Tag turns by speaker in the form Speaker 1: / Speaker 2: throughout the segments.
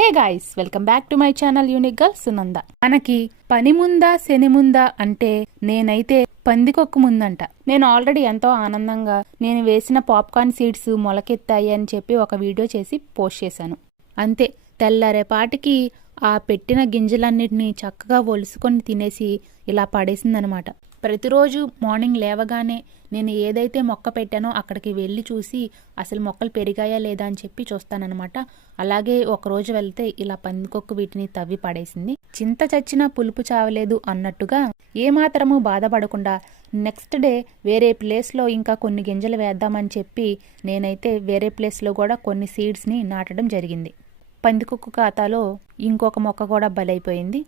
Speaker 1: Hey guys welcome back to my channel unique girl Sunanda. మనకి పని ముందా శని ముందా అంటే నేనైతే పందికొక్కు ముందంట. నేను ఆల్రెడీ ఎంతో ఆనందంగా నేను వేసిన పాప్కార్న్ సీడ్స్ మొలకెత్తాయి అని చెప్పి ఒక వీడియో చేసి పోస్ట్ చేశాను. అంతే తెల్లారేపాటికి ఆ పెట్టిన గింజలన్నిటినీ చక్కగా ఒలుసుకొని తినేసి ఇలా పడేసిందనమాట. ప్రతిరోజు మార్నింగ్ లేవగానే నేను ఏదైతే మొక్క పెట్టానో అక్కడికి వెళ్ళి చూసి అసలు మొక్కలు పెరిగాయా లేదా అని చెప్పి చూస్తానన్నమాట. అలాగే ఒకరోజు వెళ్తే ఇలా పందికొక్కు వీటిని తవ్వి పడేసింది. చింత చచ్చినా పులుపు చావలేదు అన్నట్టుగా ఏమాత్రము బాధపడకుండా నెక్స్ట్ డే వేరే ప్లేస్లో ఇంకా కొన్ని గింజలు వేద్దామని చెప్పి నేనైతే వేరే ప్లేస్లో కూడా కొన్ని సీడ్స్ని నాటడం జరిగింది. పందికొక్కు ఖాతాలో ఇంకొక మొక్క కూడా బలైపోయింది.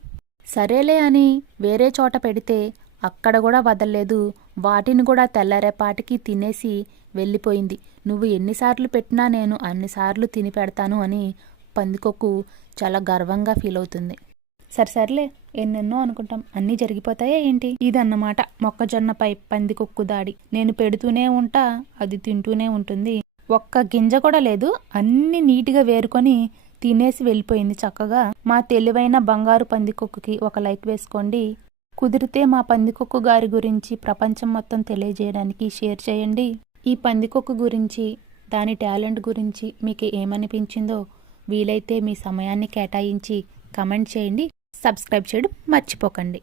Speaker 1: సరేలే అని వేరే చోట పెడితే అక్కడ కూడా వదలలేదు. వాటిని కూడా తెల్లారేపాటికి తినేసి వెళ్ళిపోయింది. నువ్వు ఎన్నిసార్లు పెట్టినా నేను అన్నిసార్లు తిని పెడతాను అని పందికొక్కు చాలా గర్వంగా ఫీల్ అవుతుంది. సరే సర్లే ఎన్నెన్నో అనుకుంటాం. అన్నీ జరిగిపోతాయా ఏంటి? ఇదన్నమాట మొక్కజొన్నపై పందికొక్కు దాడి. నేను పెడుతూనే ఉంటా అది తింటూనే ఉంటుంది. ఒక్క గింజ కూడా లేదు అన్ని నీట్గా వేరుకొని తినేసి వెళ్ళిపోయింది చక్కగా. మా తెలివైన బంగారు పందికొక్కుకి ఒక లైక్ వేసుకోండి. కుదిరితే మా పందికొక్కు గారి గురించి ప్రపంచం మొత్తం తెలియజేయడానికి షేర్ చేయండి. ఈ పందికొక్కు గురించి దాని టాలెంట్ గురించి మీకు ఏమనిపించిందో వీలైతే మీ సమయాన్ని కేటాయించి కమెంట్ చేయండి. సబ్స్క్రైబ్ చేయడం మర్చిపోకండి.